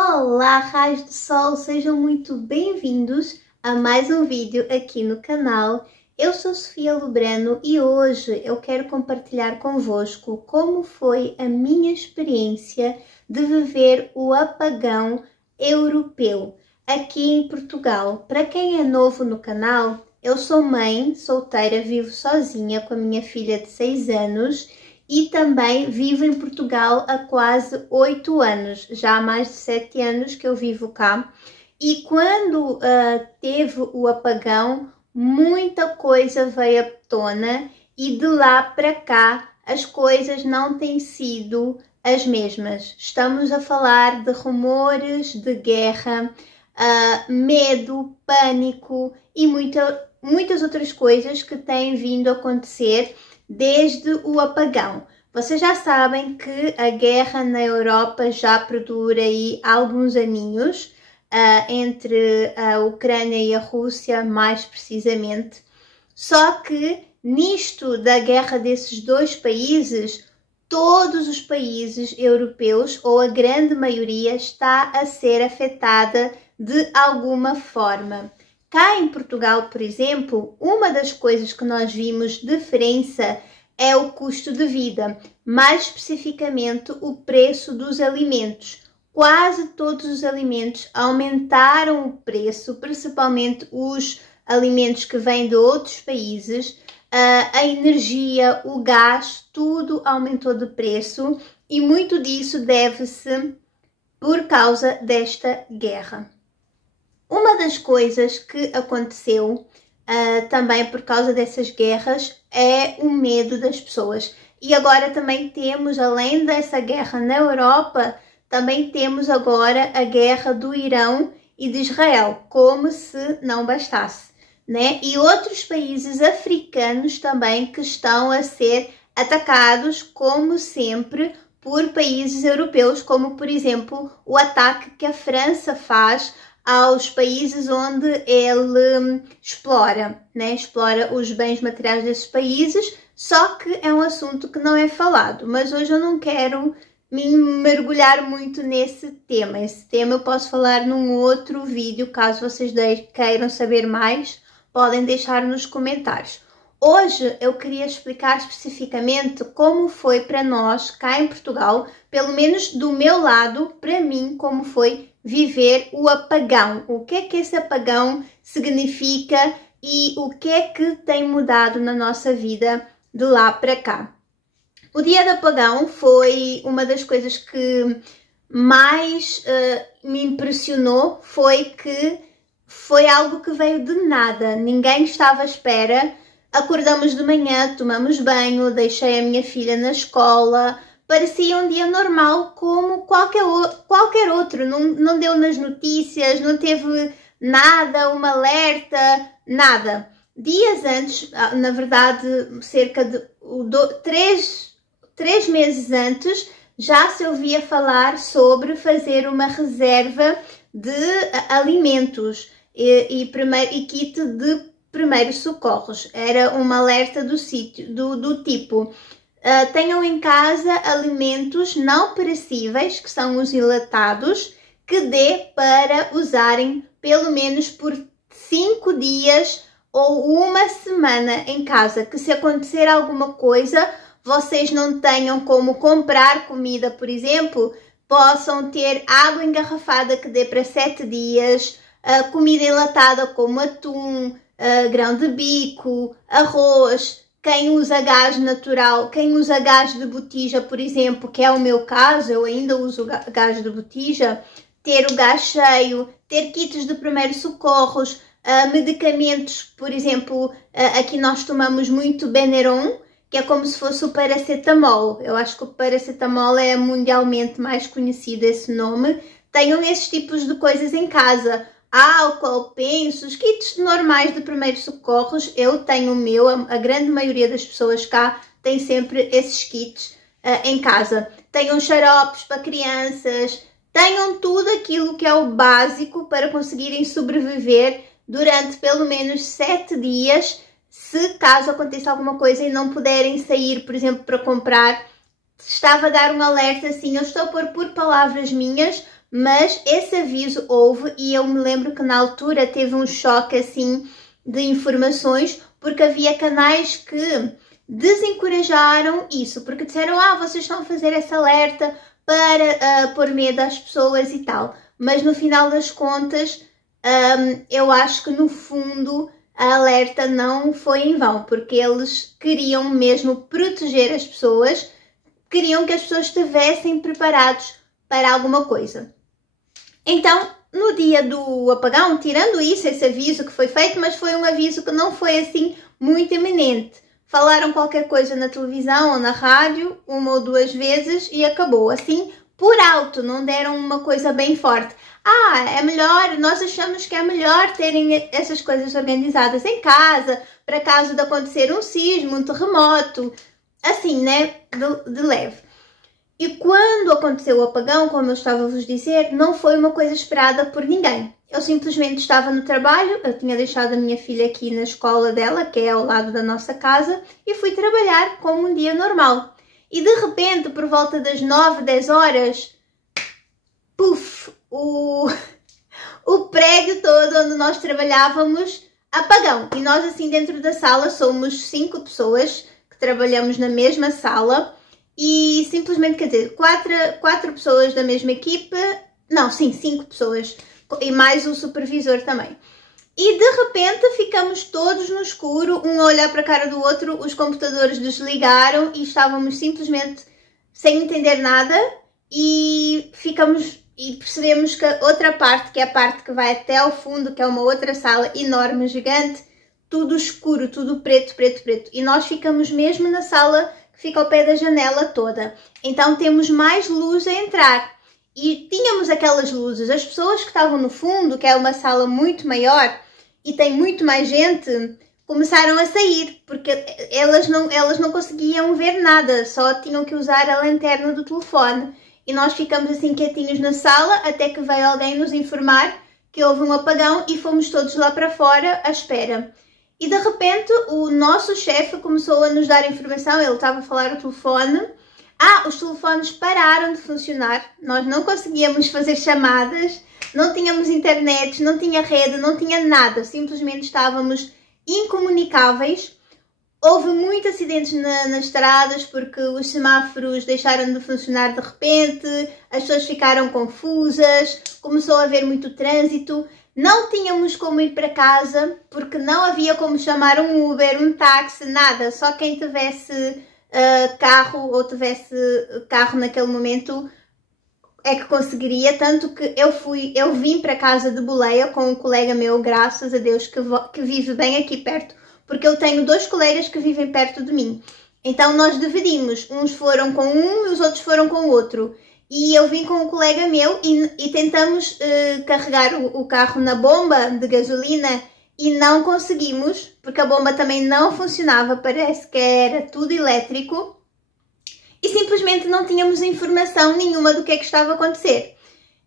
Olá, raios de sol, sejam muito bem-vindos a mais um vídeo aqui no canal. Eu sou Sofia Lobrano e hoje eu quero compartilhar convosco como foi a minha experiência de viver o apagão europeu aqui em Portugal. Para quem é novo no canal, eu sou mãe solteira, vivo sozinha com a minha filha de 6 anos e também vivo em Portugal há quase 8 anos, já há mais de 7 anos que eu vivo cá. E quando teve o apagão, muita coisa veio à tona e de lá para cá as coisas não têm sido as mesmas. Estamos a falar de rumores de guerra, medo, pânico e muitas outras coisas que têm vindo a acontecer desde o apagão. Vocês já sabem que a guerra na Europa já perdura aí há alguns aninhos, entre a Ucrânia e a Rússia, mais precisamente. Só que nisto da guerra desses dois países, todos os países europeus, ou a grande maioria, está a ser afetada de alguma forma. Cá em Portugal, por exemplo, uma das coisas que nós vimos diferença é o custo de vida, mais especificamente o preço dos alimentos. Quase todos os alimentos aumentaram o preço, principalmente os alimentos que vêm de outros países. A energia, o gás, tudo aumentou de preço e muito disso deve-se por causa desta guerra. Uma das coisas que aconteceu também por causa dessas guerras é o medo das pessoas. E agora também temos, além dessa guerra na Europa, também temos agora a guerra do Irão e de Israel, como se não bastasse, né? E outros países africanos também que estão a ser atacados, como sempre, por países europeus, como por exemplo o ataque que a França faz aos países onde ele explora, né? Explora os bens materiais desses países, só que é um assunto que não é falado. Mas hoje eu não quero me mergulhar muito nesse tema. Esse tema eu posso falar num outro vídeo, caso vocês queiram saber mais, podem deixar nos comentários. Hoje eu queria explicar especificamente como foi para nós cá em Portugal, pelo menos do meu lado, para mim, como foi viver o apagão. O que é que esse apagão significa e o que é que tem mudado na nossa vida de lá para cá. O dia do apagão foi uma das coisas que mais me impressionou, foi que foi algo que veio de nada, ninguém estava à espera. Acordamos de manhã, tomamos banho, deixei a minha filha na escola. Parecia um dia normal como qualquer outro, não deu nas notícias, não teve nada, um alerta, nada. Dias antes, na verdade, cerca de 3 meses antes, já se ouvia falar sobre fazer uma reserva de alimentos e kit de primeiros socorros. Era um alerta do tipo... tenham em casa alimentos não perecíveis, que são os enlatados, que dê para usarem pelo menos por 5 dias ou uma semana em casa, que se acontecer alguma coisa, vocês não tenham como comprar comida, por exemplo, possam ter água engarrafada que dê para 7 dias, comida enlatada como atum, grão de bico, arroz. Quem usa gás natural, quem usa gás de botija, por exemplo, que é o meu caso, eu ainda uso gás de botija, ter o gás cheio, ter kits de primeiros socorros, medicamentos, por exemplo, aqui nós tomamos muito Benuron, que é como se fosse o paracetamol. Eu acho que o paracetamol é mundialmente mais conhecido esse nome. Tenham esses tipos de coisas em casa. Álcool, pensos, kits normais de primeiros socorros. Eu tenho o meu, a grande maioria das pessoas cá tem sempre esses kits em casa. Tenham xaropes para crianças, tenham tudo aquilo que é o básico para conseguirem sobreviver durante pelo menos 7 dias, se caso aconteça alguma coisa e não puderem sair, por exemplo, para comprar. Estava a dar um alerta assim, eu estou a pôr por palavras minhas, mas esse aviso houve e eu me lembro que na altura teve um choque assim de informações, porque havia canais que desencorajaram isso, porque disseram, vocês estão a fazer esse alerta para pôr medo às pessoas e tal, mas no final das contas eu acho que no fundo a alerta não foi em vão, porque eles queriam mesmo proteger as pessoas, queriam que as pessoas estivessem preparados para alguma coisa. Então, no dia do apagão, tirando isso, esse aviso que foi feito, mas foi um aviso que não foi assim muito iminente. Falaram qualquer coisa na televisão ou na rádio, uma ou duas vezes e acabou. Assim, por alto, não deram uma coisa bem forte. É melhor, nós achamos que é melhor terem essas coisas organizadas em casa, para caso de acontecer um sismo, um terremoto, assim, né, de leve. E quando aconteceu o apagão, como eu estava a vos dizer, não foi uma coisa esperada por ninguém. Eu simplesmente estava no trabalho, eu tinha deixado a minha filha aqui na escola dela, que é ao lado da nossa casa, e fui trabalhar como um dia normal. E de repente, por volta das 9, 10 horas, puf, o prédio todo onde nós trabalhávamos, apagão. E nós assim dentro da sala somos 5 pessoas que trabalhamos na mesma sala e simplesmente, quer dizer, 4 pessoas da mesma equipe, não, sim, 5 pessoas e mais o supervisor também. E de repente ficamos todos no escuro, um a olhar para a cara do outro, os computadores desligaram e estávamos simplesmente sem entender nada e percebemos que a outra parte, que é a parte que vai até ao fundo, que é uma outra sala enorme, gigante, tudo escuro, tudo preto, preto, preto. E nós ficamos mesmo na sala que fica ao pé da janela toda. Então temos mais luz a entrar. E tínhamos aquelas luzes. As pessoas que estavam no fundo, que é uma sala muito maior e tem muito mais gente, começaram a sair, porque elas não conseguiam ver nada, só tinham que usar a lanterna do telefone. E nós ficamos assim quietinhos na sala até que veio alguém nos informar que houve um apagão e fomos todos lá para fora à espera. E de repente o nosso chefe começou a nos dar informação, ele estava a falar ao telefone. Os telefones pararam de funcionar, nós não conseguíamos fazer chamadas, não tínhamos internet, não tinha rede, não tinha nada, simplesmente estávamos incomunicáveis. Houve muitos acidentes nas estradas porque os semáforos deixaram de funcionar de repente, as pessoas ficaram confusas, começou a haver muito trânsito, não tínhamos como ir para casa porque não havia como chamar um Uber, um táxi, nada, só quem tivesse carro ou tivesse carro naquele momento é que conseguiria, tanto que eu vim para casa de boleia com um colega meu, graças a Deus, que vive bem aqui perto, porque eu tenho 2 colegas que vivem perto de mim. Então nós dividimos, uns foram com um e os outros foram com o outro. E eu vim com um colega meu e tentamos carregar o carro na bomba de gasolina e não conseguimos, porque a bomba também não funcionava, parece que era tudo elétrico. E simplesmente não tínhamos informação nenhuma do que é que estava a acontecer.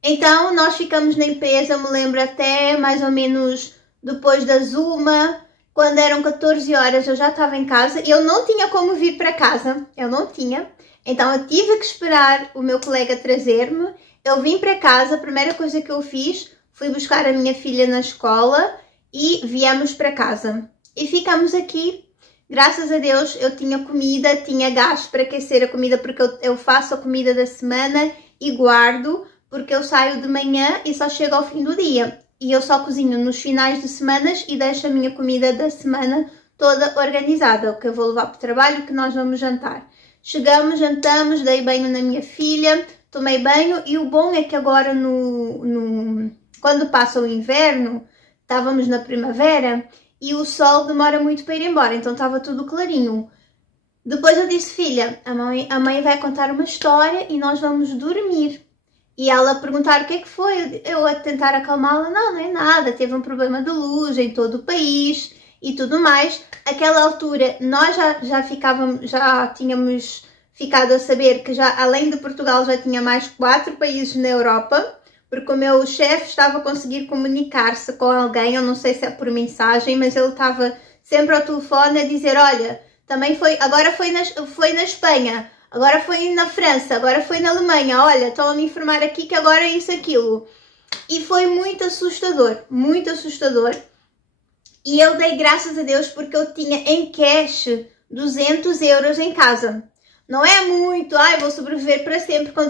Então nós ficamos na empresa, me lembro até mais ou menos depois das 1h, quando eram 14 horas eu já estava em casa e eu não tinha como vir para casa, eu não tinha. Então eu tive que esperar o meu colega trazer-me, eu vim para casa, a primeira coisa que eu fiz foi buscar a minha filha na escola e viemos para casa. E ficamos aqui, graças a Deus eu tinha comida, tinha gás para aquecer a comida porque eu faço a comida da semana e guardo, porque eu saio de manhã e só chego ao fim do dia. E eu só cozinho nos finais de semanas e deixo a minha comida da semana toda organizada, o que eu vou levar para o trabalho e que nós vamos jantar. Chegamos, jantamos, dei banho na minha filha, tomei banho e o bom é que agora quando passa o inverno, estávamos na primavera e o sol demora muito para ir embora, então estava tudo clarinho. Depois eu disse, filha, a mãe vai contar uma história e nós vamos dormir. E ela perguntar o que é que foi, eu a tentar acalmá-la, não é nada, teve um problema de luz em todo o país e tudo mais. Aquela altura nós já tínhamos ficado a saber que já além de Portugal já tinha mais 4 países na Europa, porque o meu chefe estava a conseguir comunicar-se com alguém, eu não sei se é por mensagem, mas ele estava sempre ao telefone a dizer, olha, também foi, agora foi na Espanha, agora foi na França, agora foi na Alemanha, olha, estão a me informar aqui que agora é isso, aquilo. E foi muito assustador, muito assustador. E eu dei graças a Deus porque eu tinha em cash 200 euros em casa. Não é muito, ai, vou sobreviver para sempre com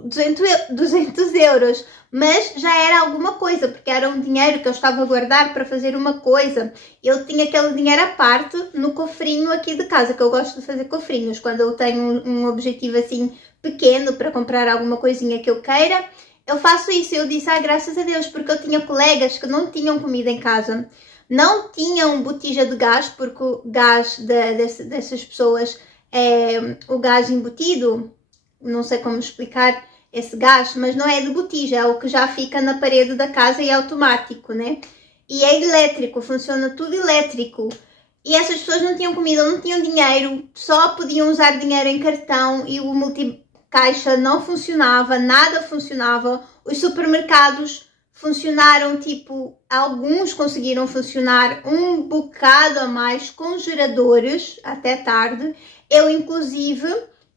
200 euros, mas já era alguma coisa, porque era um dinheiro que eu estava a guardar para fazer uma coisa. Eu tinha aquele dinheiro à parte no cofrinho aqui de casa, que eu gosto de fazer cofrinhos, quando eu tenho um objetivo assim pequeno para comprar alguma coisinha que eu queira, eu faço isso. Eu disse, ai, graças a Deus, porque eu tinha colegas que não tinham comida em casa, não tinham botija de gás, porque o gás dessas pessoas é o gás embutido, não sei como explicar esse gás, mas não é de botija, é o que já fica na parede da casa e é automático, né? E é elétrico, funciona tudo elétrico. E essas pessoas não tinham comida, não tinham dinheiro, só podiam usar dinheiro em cartão e o multicaixa não funcionava, nada funcionava. Os supermercados funcionaram, tipo, alguns conseguiram funcionar um bocado a mais com geradores até tarde. Eu, inclusive,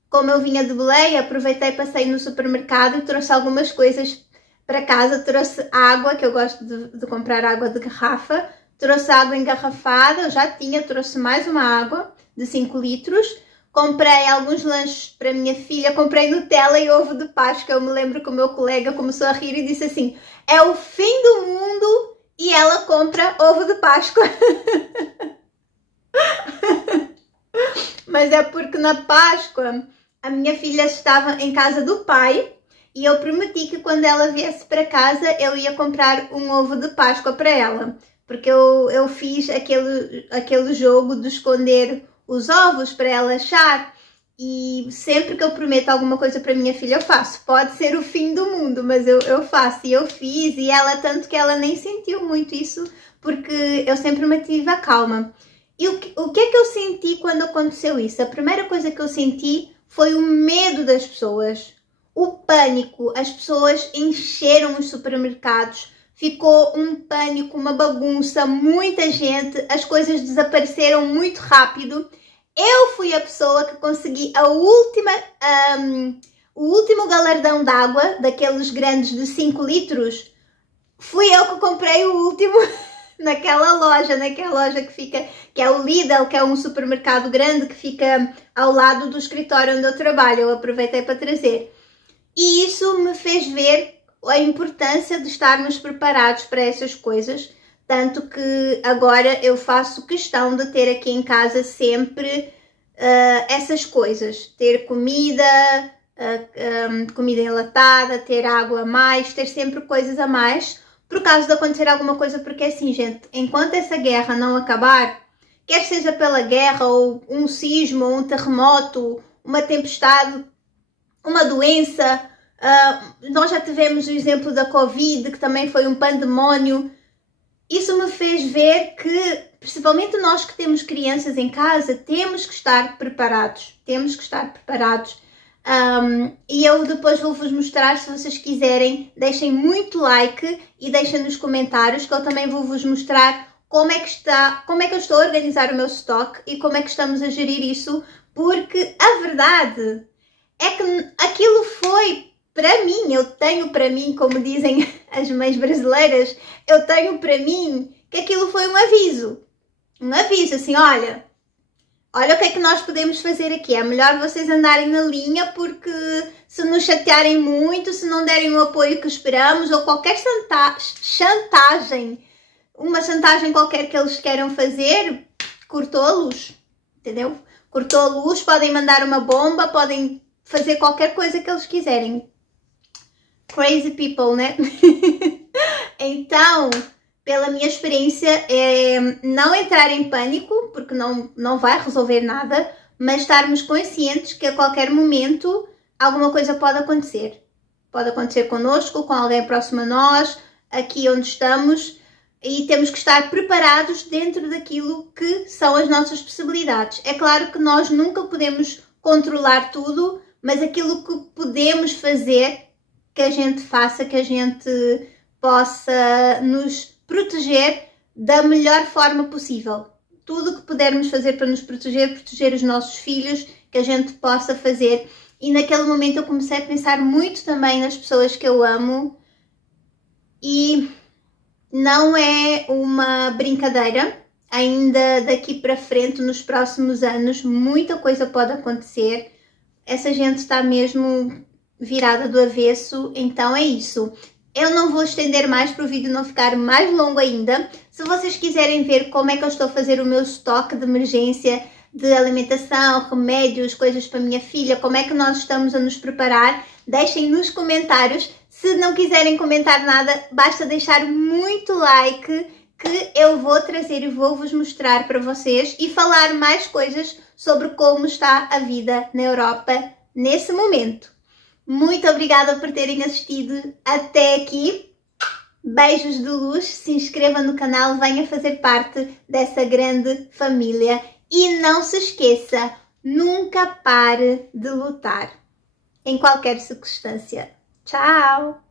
como eu vinha de Belém, aproveitei, passei no supermercado e trouxe algumas coisas para casa. Trouxe água, que eu gosto de comprar água de garrafa. Trouxe água engarrafada, eu já tinha, trouxe mais uma água de 5 litros. Comprei alguns lanches para minha filha, comprei Nutella e ovo de Páscoa. Eu me lembro que o meu colega começou a rir e disse assim, é o fim do mundo e ela compra ovo de Páscoa. Mas é porque na Páscoa a minha filha estava em casa do pai e eu prometi que quando ela viesse para casa eu ia comprar um ovo de Páscoa para ela. Porque eu fiz aquele jogo de esconder os ovos para ela achar, e sempre que eu prometo alguma coisa para minha filha eu faço. Pode ser o fim do mundo, mas eu faço, e eu fiz, e ela, tanto que ela nem sentiu muito isso, porque eu sempre mantive a calma. E o que é que eu senti quando aconteceu isso? A primeira coisa que eu senti foi o medo das pessoas, o pânico. As pessoas encheram os supermercados, ficou um pânico, uma bagunça, muita gente, as coisas desapareceram muito rápido. Eu fui a pessoa que consegui o último galardão de água, daqueles grandes de 5 litros. Fui eu que comprei o último naquela loja que fica, que é o Lidl, que é um supermercado grande que fica ao lado do escritório onde eu trabalho. Eu aproveitei para trazer. E isso me fez ver a importância de estarmos preparados para essas coisas, tanto que agora eu faço questão de ter aqui em casa sempre essas coisas, ter comida, comida enlatada, ter água a mais, ter sempre coisas a mais, por caso de acontecer alguma coisa, porque assim, gente, enquanto essa guerra não acabar, quer seja pela guerra, ou um sismo, ou um terremoto, uma tempestade, uma doença, nós já tivemos o exemplo da Covid, que também foi um pandemónio. Isso me fez ver que, principalmente nós que temos crianças em casa, temos que estar preparados. Temos que estar preparados. E eu depois vou-vos mostrar, se vocês quiserem, deixem muito like e deixem nos comentários, que eu também vou-vos mostrar como é que eu estou a organizar o meu estoque e como é que estamos a gerir isso, porque a verdade é que aquilo foi para mim, eu tenho para mim, como dizem as mães brasileiras, eu tenho para mim que aquilo foi um aviso. Um aviso, assim, olha o que é que nós podemos fazer aqui. É melhor vocês andarem na linha, porque se nos chatearem muito, se não derem o apoio que esperamos, ou qualquer chantagem, uma chantagem qualquer que eles queiram fazer, cortou a luz, entendeu? Cortou a luz, podem mandar uma bomba, podem fazer qualquer coisa que eles quiserem. Crazy people, né? Então, pela minha experiência, é não entrar em pânico, porque não vai resolver nada, mas estarmos conscientes que a qualquer momento alguma coisa pode acontecer. Pode acontecer connosco, com alguém próximo a nós, aqui onde estamos, e temos que estar preparados dentro daquilo que são as nossas possibilidades. É claro que nós nunca podemos controlar tudo, mas aquilo que podemos fazer, que a gente faça, que a gente possa nos proteger da melhor forma possível. tudo que pudermos fazer para nos proteger, proteger os nossos filhos, que a gente possa fazer. E naquele momento eu comecei a pensar muito também nas pessoas que eu amo e não é uma brincadeira. Ainda daqui para frente, nos próximos anos, muita coisa pode acontecer. Essa gente está mesmo virada do avesso, então é isso. Eu não vou estender mais para o vídeo não ficar mais longo ainda. Se vocês quiserem ver como é que eu estou a fazer o meu estoque de emergência de alimentação, remédios, coisas para minha filha, como é que nós estamos a nos preparar, deixem nos comentários. Se não quiserem comentar nada, basta deixar muito like, que eu vou trazer e vou vos mostrar para vocês e falar mais coisas sobre como está a vida na Europa nesse momento. Muito obrigada por terem assistido até aqui. Beijos de luz, se inscreva no canal, venha fazer parte dessa grande família. E não se esqueça, nunca pare de lutar, em qualquer circunstância. Tchau!